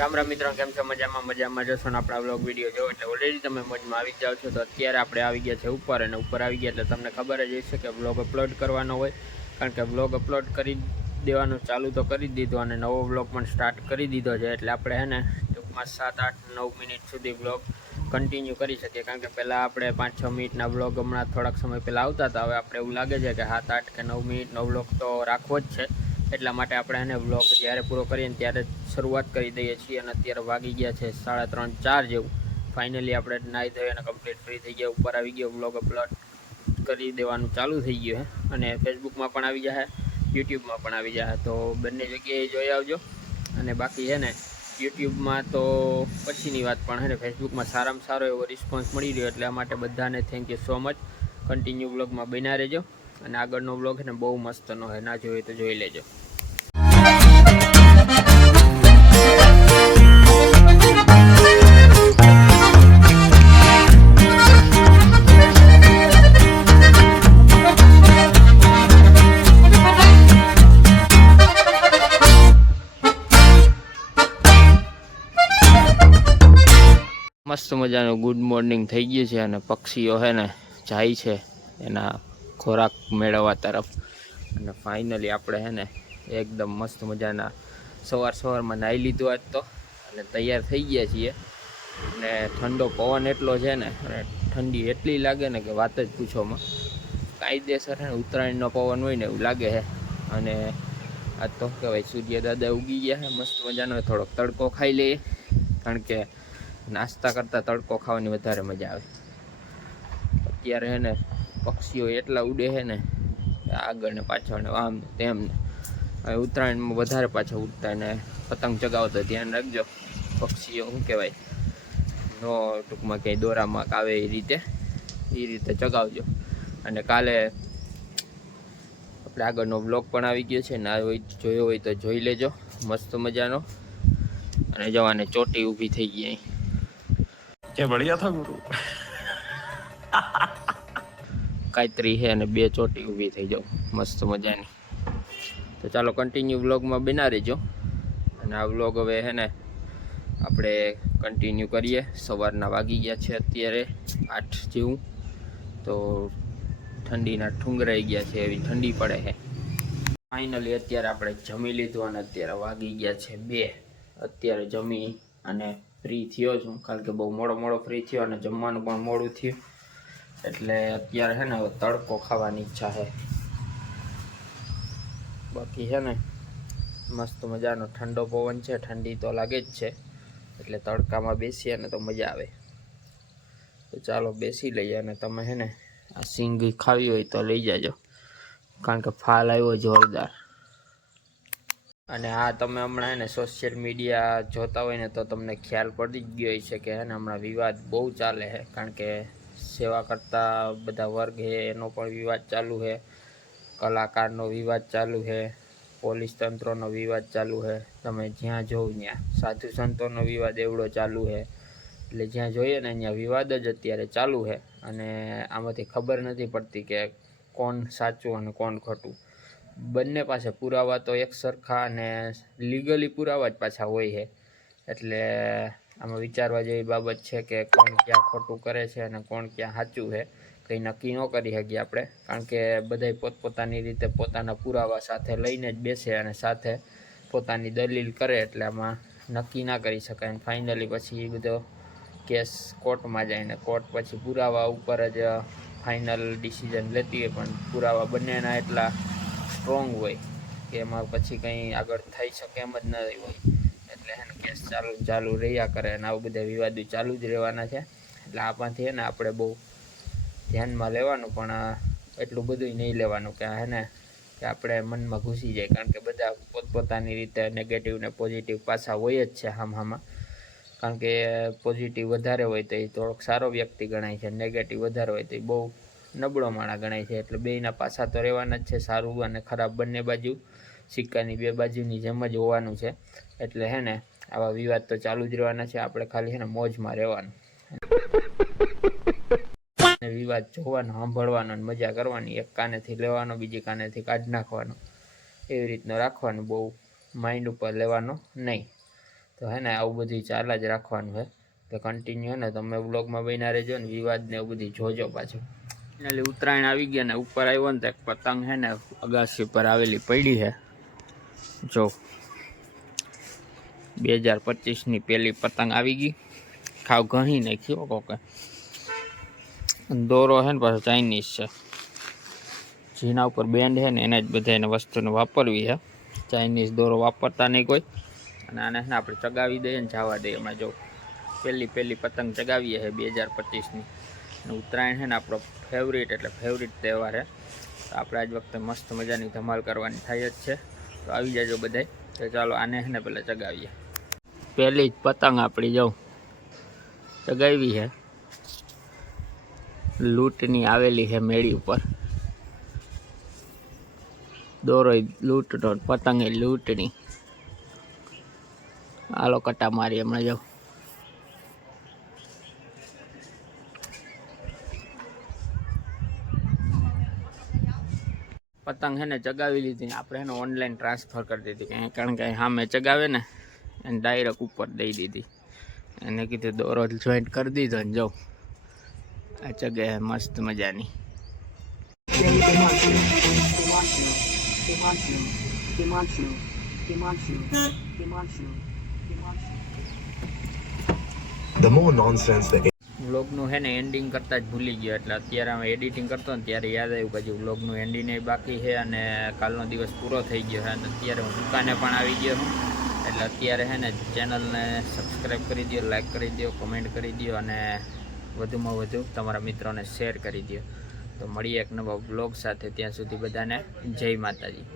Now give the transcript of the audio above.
રામ રામ મિત્રો, કેમ છો? મજામાં જશો ને આપણા વ્લોગ વિડીયો જો એટલે ઓલરેડી તમે મોજમાં આવી જાઓ છો. તો અત્યારે આપણે આવી ગયા છે ઉપર, અને ઉપર આવી ગયા એટલે તમને ખબર જ હશે કે વ્લોગ અપલોડ કરવાનો હોય, કારણ કે વ્લોગ અપલોડ કરી દેવાનું ચાલુ તો કરી દીધું અને નવો વ્લોગ પણ સ્ટાર્ટ કરી દીધો છે. એટલે આપણે હે ને ટૂંકમાં 7, 8, 9 મિનિટ સુધી વ્લોગ કન્ટિન્યુ કરી શકીએ, કારણ કે પહેલાં આપણે 5-6 મિનિટના વ્લોગ હમણાં થોડાક સમય પહેલાં આવતા હતા. હવે આપણે એવું લાગે છે કે 7, 8 કે 9 મિનિટનો વ્લોગ તો રાખવો જ છે. એટલા માટે આપણે એને વ્લોગ જ્યારે પૂરો કરીએ ને ત્યારે શરૂઆત કરી દઈએ છીએ. અને અત્યારે વાગી ગયા છે 3:30, 4 જેવું. ફાઇનલી આપણે નાહી ધોઈ અને કમ્પ્લીટ ફ્રી થઈ ગયા, ઉપર આવી ગયો, વ્લોગ અપલોડ કરી દેવાનું ચાલુ થઈ ગયું છે. અને ફેસબુકમાં પણ આવી જાય, યુટ્યુબમાં પણ આવી જાય, તો બંને જગ્યાએ જોઈ આવજો. અને બાકી છે ને યુટ્યુબમાં તો પછીની વાત, પણ છે ને ફેસબુકમાં સારામાં સારો એવો રિસ્પોન્સ મળી રહ્યો, એટલે આ માટે બધાને thank you so much. Continue વ્લોગમાં બન્યા રહેજો. અને આગળનો વ્લોગ છે ને બહુ મસ્તનો છે, ના જોઈએ તો જોઈ લેજો. મસ્ત મજાનું ગુડ મોર્નિંગ થઈ ગયું છે, અને પક્ષીઓ છે ને જાય છે એના ખોરાક મેળવવા તરફ. અને ફાઇનલી આપણે છે ને એકદમ મસ્ત મજાના સવારમાં નાહી લીધું આજ તો, અને તૈયાર થઈ ગયા છીએ. અને ઠંડો પવન એટલો છે ને, અને ઠંડી એટલી લાગે ને કે વાત જ પૂછોમાં. કાયદેસર છે ને ઉત્તરાયણનો પવન હોય ને એવું લાગે છે. અને આજ તો કહેવાય સૂર્ય દાદા ઉગી ગયા છે મસ્ત મજાનો. થોડોક તડકો ખાઈ લઈએ, કારણ કે નાસ્તા કરતાં તડકો ખાવાની વધારે મજા આવે. અત્યારે છે ને પક્ષીઓ એટલા ઉડે છે ને આગળ ને પાછળ ને આમ તેમ ને. હવે ઉત્તરાયણમાં વધારે પાછા ઉડતા, ને પતંગ ચગાવો તો ધ્યાન રાખજો, પક્ષીઓ શું કહેવાય નો ટૂંકમાં ક્યાંય દોરામાં આવે એ રીતે ચગાવજો. અને કાલે આપણે આગળનો વ્લોગ પણ આવી ગયો છે, ના હોય જોયો હોય તો જોઈ લેજો, મસ્ત મજાનો. અને જવાને ચોટી ઊભી થઈ ગઈ અહીં. क्या बढ़िया था गुरु. કાતરી છે અને 2 ચોટી ઊભી થઈ જાવ મસ્ત મજાની. તો ચાલો કન્ટિન્યુ વ્લોગમાં બના રહેજો. અને આ વ્લોગ હવે છે ને આપણે કન્ટિન્યુ કરીએ. સવારના વાગી ગયા છે અત્યારે 8 જેવું. તો ઠંડીના ઠુંગરાઈ ગયા છે, એવી ઠંડી પડે છે. ફાઇનલી અત્યારે આપણે જમી લીધું, અને અત્યારે વાગી ગયા છે 2. અત્યારે જમી અને ફ્રી થયો છું, કારણ કે બહુ મોડો ફ્રી થયો અને જમવાનું પણ મોડું થયું. એટલે અત્યારે છે ને હવે તડકો ખાવાની ઈચ્છા છે. બાકી છે ને મસ્ત મજાનો ઠંડો પવન છે, ઠંડી તો લાગે જ છે. એટલે તડકામાં બેસીએ ને તો મજા આવે. તો ચાલો બેસી લઈએ. અને તમે છે ને આ સિંગ ખાવી હોય તો લઈ જાજો, કારણ કે ફાલ આવ્યો જોરદાર. અને આ તમે હમણાં એને સોશિયલ મીડિયા જોતા હોય ને તો તમને ખ્યાલ પડી જ ગયો છે કે એને હમણાં વિવાદ બહુ ચાલે છે, કારણ કે સેવા કરતા બધા વર્ગ છે એનો પણ વિવાદ ચાલુ છે, કલાકારનો વિવાદ ચાલુ છે, પોલીસ તંત્રનો વિવાદ ચાલુ છે. તમે જ્યાં જોવ ત્યાં સાધુ સંતોનો વિવાદ એવડો ચાલુ છે. એટલે જ્યાં જોઈએ ને ત્યાં વિવાદ જ અત્યારે ચાલુ છે. અને આમાંથી ખબર નથી પડતી કે કોણ સાચું અને કોણ ખોટું. બંને પાસે પુરાવા તો એક સરખા અને લીગલી પુરાવા જ પાછા હોય છે. એટલે આમાં વિચારવા જેવી બાબત છે કે કોણ ક્યાં ખોટું કરે છે અને કોણ ક્યાં સાચું છે. કંઈ નક્કી ન કરી શકીએ આપણે, કારણ કે બધાય પોતપોતાની રીતે પોતાના પુરાવા સાથે લઈને જ બેસે અને સાથે પોતાની દલીલ કરે. એટલે આમાં નક્કી ના કરી શકાય. અને ફાઇનલી પછી એ બધો કેસ કોર્ટમાં જાય, ને કોર્ટ પછી પુરાવા ઉપર જ ફાઇનલ ડિસિઝન લેતી હોય. પણ પુરાવા બંનેના એટલા સ્ટ્રોંગ હોય કે એમાં પછી કંઈ આગળ થઈ શકે એમ જ નહીં હોય. એટલે એને કેસ ચાલુ રહ્યા કરે, અને આવું બધા વિવાદો ચાલુ જ રહેવાના છે. એટલે આમાંથી છે ને આપણે બહુ ધ્યાનમાં લેવાનું, પણ એટલું બધું નહીં લેવાનું કે હે ને કે આપણે મનમાં ઘૂસી જાય, કારણ કે બધા પોતપોતાની રીતે નેગેટિવ ને પોઝિટિવ પાછા હોય જ છે હામાં. કારણ કે પોઝિટિવ વધારે હોય તો એ થોડોક સારો વ્યક્તિ ગણાય છે, નેગેટિવ વધારે હોય તો એ બહુ નબળો માણસ ગણાય છે. એટલે બેયના પાછા તો રહેવાના જ છે, સારું અને ખરાબ બંને બાજુ સિક્કાની 2 બાજુની જેમ જ હોવાનું છે. એટલે હે ને આવા વિવાદ તો ચાલુ જ રહેવાના છે. આપણે ખાલી છે ને મોજમાં રહેવાનું, વિવાદ જોવાનો, સાંભળવાનો અને મજા કરવાની. એક કાનેથી લેવાનો, બીજી કાનેથી કાઢી નાખવાનો, એવી રીતનો રાખવાનું. બહુ માઇન્ડ ઉપર લેવાનો નહીં. તો હે ને આવું બધું ચાલ જ રાખવાનું છે. તો કન્ટિન્યુ ને તમે વ્લોગમાં બન્યા રહેજો ને વિવાદ ને એવું બધું જોજો પાછું. એટલે ઉત્તરાયણ આવી ગયા ને ઉપર આવ્યો ને તો એક પતંગ છે ને અગાસી પર આવેલી પડી છે. જો 2025ની પહેલી પતંગ આવી ગઈ. ખાવ ઘણી નાખી કોકે. દોરો છે ને પાછો ચાઇનીઝ છે. જેના ઉપર બેન્ડ છે ને એને જ બધાને વસ્તુને વાપરવી છે. ચાઇનીઝ દોરો વાપરતા નહીં કોઈ. અને આને છે ને આપણે ચગાવી દઈએ ને જવા દઈએ. એમાં જો પહેલી પતંગ ચગાવીએ છે 2025ની. અને ઉત્તરાયણ છે ને આપણો ફેવરિટ એટલે ફેવરિટ તહેવાર છે. તો આપણે આજ વખતે મસ્ત મજાની ધમાલ કરવાની થાય જ છે. તો આવી જાજો બધાય. તો ચાલો આને છે ને પહેલાં ચગાવીએ. પહેલી જ પતંગ આપણી જો ચગાવી છે. લૂંટની આવેલી છે મેળી ઉપર. દોરો લૂંટનો પતંગ એ લૂંટની. હાલો કટા મારી હમણાં જાઉં. પતંગ છે ને ચગાવી લીધી ને આપણે એને ઓનલાઈન ટ્રાન્સફર કરી દીધી. કારણ કે સામે ચગાવે ને એને ડાયરેક્ટ ઉપર દઈ દીધી. એને કીધું દોરો જોઈન્ટ કરી દીધો ને જાઉં આ ચગે મસ્ત મજાની. વ્લોગનું છે ને એન્ડિંગ કરતાં જ ભૂલી ગયો. એટલે અત્યારે અમે એડિટિંગ કરતો ને ત્યારે યાદ આવ્યું કે હજી વ્લોગનું એન્ડિંગ બાકી છે. અને કાલનો દિવસ પૂરો થઈ ગયો છે. અને અત્યારે હું દુકાને પણ આવી ગયો છું. એટલે અત્યારે છે ને ચેનલને સબસ્ક્રાઈબ કરી દો, લાઈક કરી દો, કમેન્ટ કરી દો અને વધુમાં વધુ તમારા મિત્રોને શેર કરી દો. તો મળીએ એક નવા વ્લોગ સાથે. ત્યાં સુધી બધાને જય માતાજી.